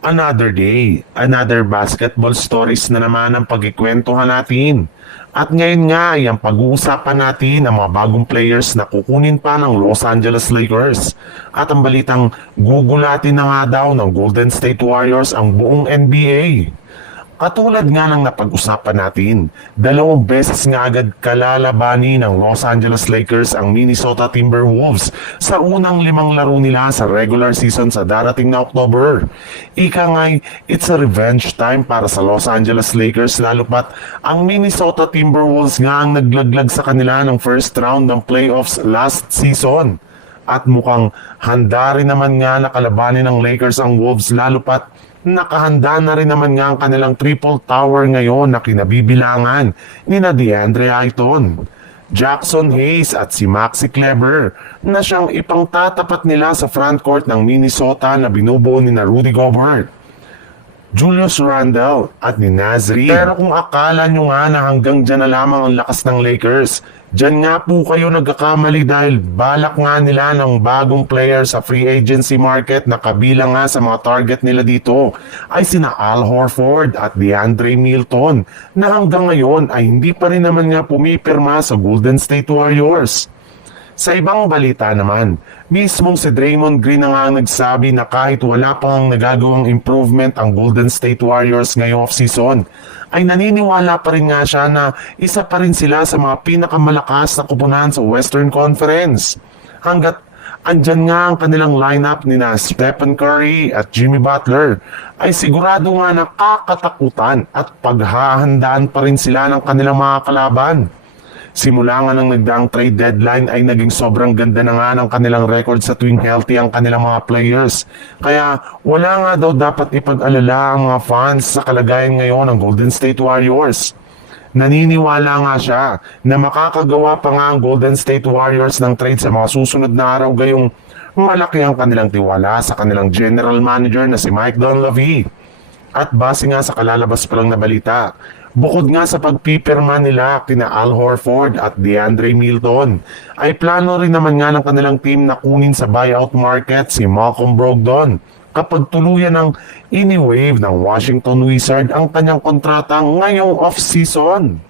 Another day, another basketball stories na naman ang pagkikwentuhan natin. At ngayon nga ay ang pag-uusapan natin ang mga bagong players na kukunin pa ng Los Angeles Lakers. At ang balitang gugulatin na nga daw ng Golden State Warriors ang buong NBA. Katulad nga ng napag-usapan natin, 2 beses nga agad kalalabani ng Los Angeles Lakers ang Minnesota Timberwolves sa unang 5 laro nila sa regular season sa darating na October. Ika nga'y it's a revenge time para sa Los Angeles Lakers lalo pat ang Minnesota Timberwolves nga ang naglaglag sa kanila ng first round ng playoffs last season. At mukhang handa rin naman nga nakalabanin ng Lakers ang Wolves lalo pat nakahanda na rin naman nga ang kanilang triple tower ngayon na kinabibilangan ni na DeAndre Ayton, Jackson Hayes at si Maxi Kleber na siyang ipangtatapat nila sa frontcourt ng Minnesota na binubuo ni na Rudy Gobert, Julius Randle at ni Naz Reid. Pero kung akala nyo nga na hanggang dyan na lamang ang lakas ng Lakers, dyan nga po kayo nagkakamali dahil balak nga nila ng bagong player sa free agency market na kabilang nga sa mga target nila dito ay sina Al Horford at DeAndre Milton na hanggang ngayon ay hindi pa rin naman nga pumipirma sa Golden State Warriors. Sa ibang balita naman, mismong si Draymond Green na nga nagsabi na kahit wala pang nagagawang improvement ang Golden State Warriors ngayong off-season, ay naniniwala pa rin nga siya na isa pa rin sila sa mga pinakamalakas na kupunan sa Western Conference. Hanggat andyan nga ang kanilang lineup ni na Stephen Curry at Jimmy Butler, ay sigurado nga na kakatakutan at paghahandaan pa rin sila ng kanilang mga kalaban. Simula nga ng nagdaang trade deadline ay naging sobrang ganda na nga ng kanilang record sa tuwing healthy ang kanilang mga players. Kaya wala nga daw dapat ipag-alala ang mga fans sa kalagayan ngayon ng Golden State Warriors. Naniniwala nga siya na makakagawa pa nga ang Golden State Warriors ng trade sa mga susunod na araw gayong malaki ang kanilang tiwala sa kanilang general manager na si Mike Dunleavy. At base nga sa kalalabas pa lang na balita, bukod nga sa pagpipirma nila kina Al Horford at DeAndre Milton, ay plano rin naman nga ng kanilang team na kunin sa buyout market si Malcolm Brogdon kapag tuluyan ng ini-waive ng Washington Wizards ang kanyang kontrata ngayong off-season.